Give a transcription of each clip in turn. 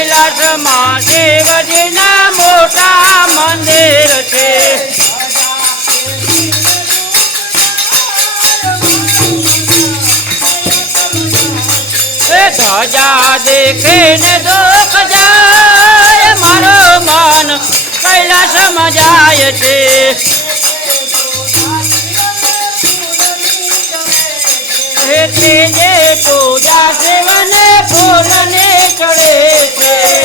કૈલાસમાં શિવજીના મોટા મંદિર છે. ધજા દેખે ને દુઃખ જાય, મારો મન કૈલાસમાં જાય છે. ત્રીજે પૂજા શિવને ફૂલને ચડે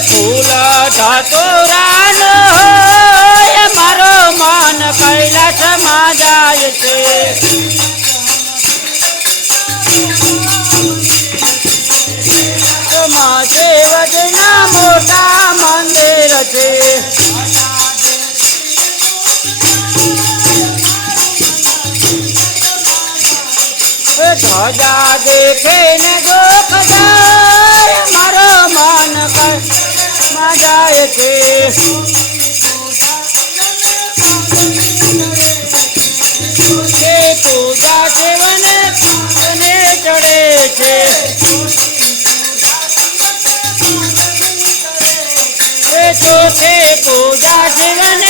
ફૂલ હોય મારો મન કૈલાસમાં જાય છે. માં મોટા મંદિર છે. ધજા દુઃખ જાય છે પૂજા શિવને પાદને ચડે છે પૂજા શિવને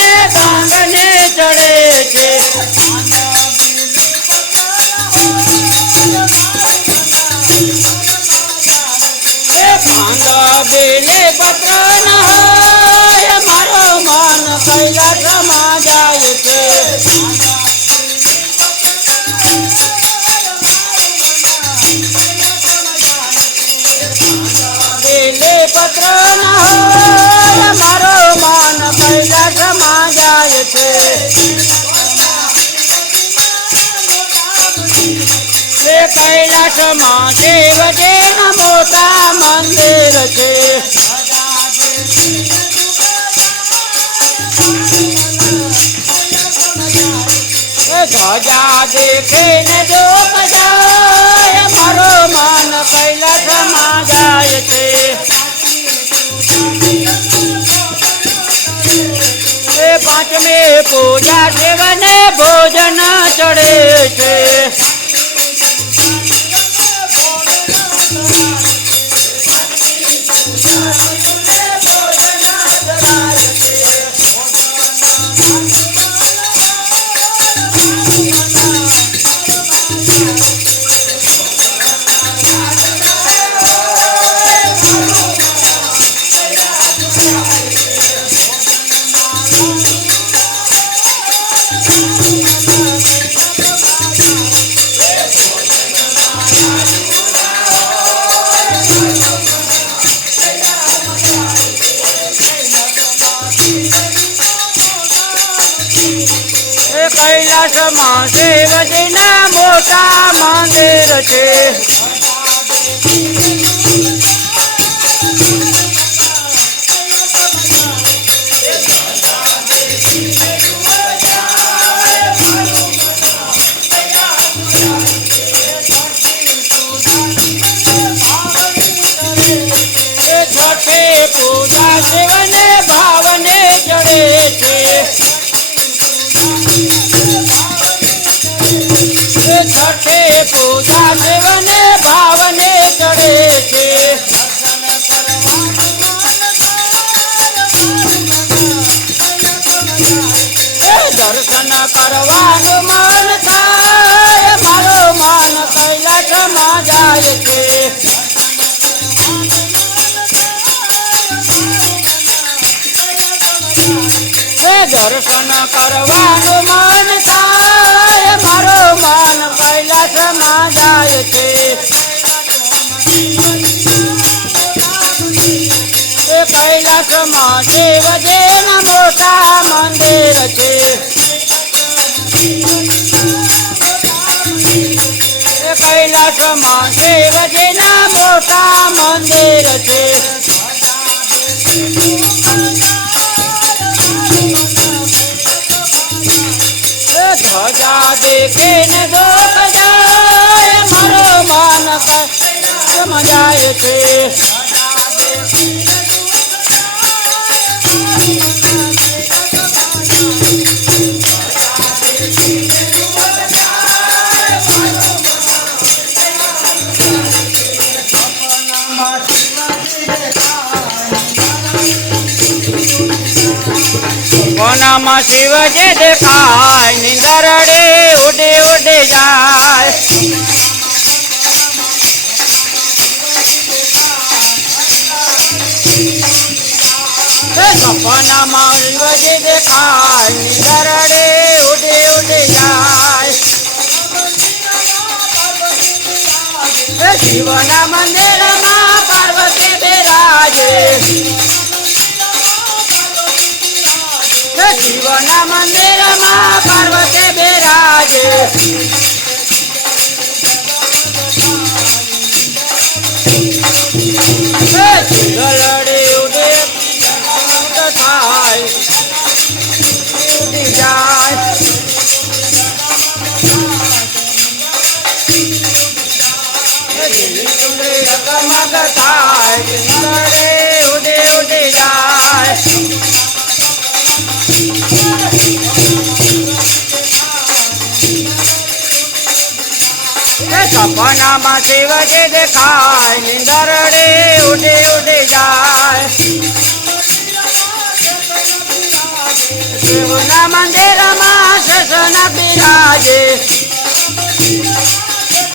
જાય છે. તે કૈલાસમાં શિવજીના મોટા મંદિર છે. ધજા દુઃખ જાય પાંચમે પૂજા શિવને ભોજન ચડે છે. કૈલાસમાં શિવજીના મોટા મંદિર છે પૂજા શિવને છઠે પૂજા શિવને ભાવને ચડે છે. દર્શન કરવાનું મન થાય, મારો મન કૈલાસમાં જાય છે. દર્શન કરવાનું મન થાય કૈલાસમાં શિવજીના મોટા મંદિર છે. કૈલાસમાં શિવજીના મોટા મંદિર છે. ધજા દેખે ને કોનામાં શિવજી દેખાય, નિંદરડે ઉડે ઉડે જાય. સપનામાં શિવજી દેખાય, નિંદરડે ઉડે ઉડે જાય. શિવના મંદિરમાં પાર્વતી બિરાજે. શિવના મંદિરમાં પાર્વતી બિરાજે. હે ચિલડે ઉડે થાય. થાય. સપનામાં શિવજી દેખાય નિંદરડે ઉડી ઉડી જાય. શિવના મંદિરમાં શેષન બિરાજે.